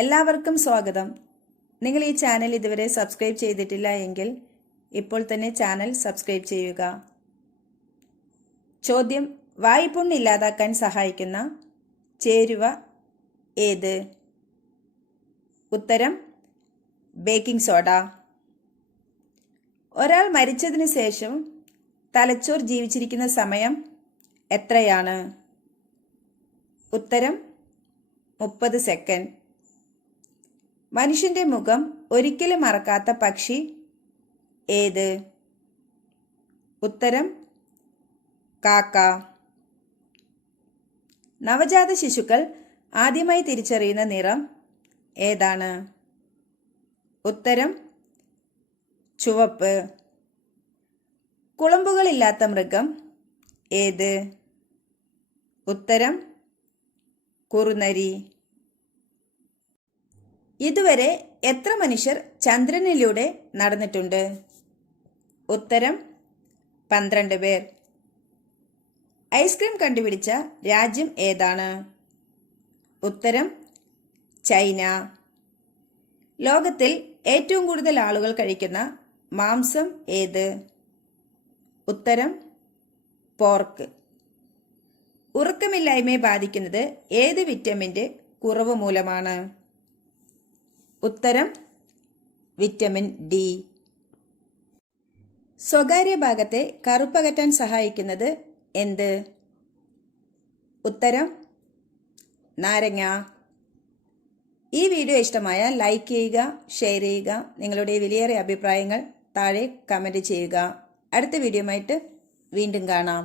എല്ലാവർക്കും സ്വാഗതം. നിങ്ങൾ ഈ ചാനൽ ഇതുവരെ സബ്സ്ക്രൈബ് ചെയ്തിട്ടില്ല എങ്കിൽ ഇപ്പോൾ തന്നെ ചാനൽ സബ്സ്ക്രൈബ് ചെയ്യുക. ചോദ്യം വായ്പുണ്ണ് ഇല്ലാതാക്കാൻ സഹായിക്കുന്ന ചേരുവ ഏത്? ഉത്തരം ബേക്കിംഗ് സോഡ. ഒരാൾ മരിച്ചതിന് ശേഷം തലച്ചോർ ജീവിച്ചിരിക്കുന്ന സമയം എത്രയാണ്? ഉത്തരം മുപ്പത് സെക്കൻഡ്. മനുഷ്യന്റെ മുഖം ഒരിക്കലും മറക്കാത്ത പക്ഷി ഏത്? ഉത്തരം കാക്ക. നവജാത ശിശുക്കൾ ആദ്യമായി തിരിച്ചറിയുന്ന നിറം ഏതാണ്? ഉത്തരം ചുവപ്പ്. കുളമ്പുകളില്ലാത്ത മൃഗം ഏത്? ഉത്തരം കുറുനരി. ഇതുവരെ എത്ര മനുഷ്യർ ചന്ദ്രനിലൂടെ നടന്നിട്ടുണ്ട്? ഉത്തരം പന്ത്രണ്ട് പേർ. ഐസ്ക്രീം കണ്ടുപിടിച്ച രാജ്യം ഏതാണ്? ഉത്തരം ചൈന. ലോകത്തിൽ ഏറ്റവും കൂടുതൽ ആളുകൾ കഴിക്കുന്ന മാംസം ഏത്? ഉത്തരം പോർക്ക്. ഉറക്കമില്ലായ്മയെ ബാധിക്കുന്നത് ഏത് വിറ്റമിന്റെ കുറവ് മൂലമാണ്? ഉത്തരം വിറ്റമിൻ ഡി. സ്വകാര്യ ഭാഗത്തെ കറുപ്പകറ്റാൻ സഹായിക്കുന്നത് എന്ത്? ഉത്തരം നാരങ്ങ. ഈ വീഡിയോ ഇഷ്ടമായ ലൈക്ക് ചെയ്യുക ഷെയർ ചെയ്യുക നിങ്ങളുടെ വിലയേറിയ അഭിപ്രായങ്ങൾ താഴെ കമന്റ് ചെയ്യുക. അടുത്ത വീഡിയോയുമായിട്ട് വീണ്ടും കാണാം.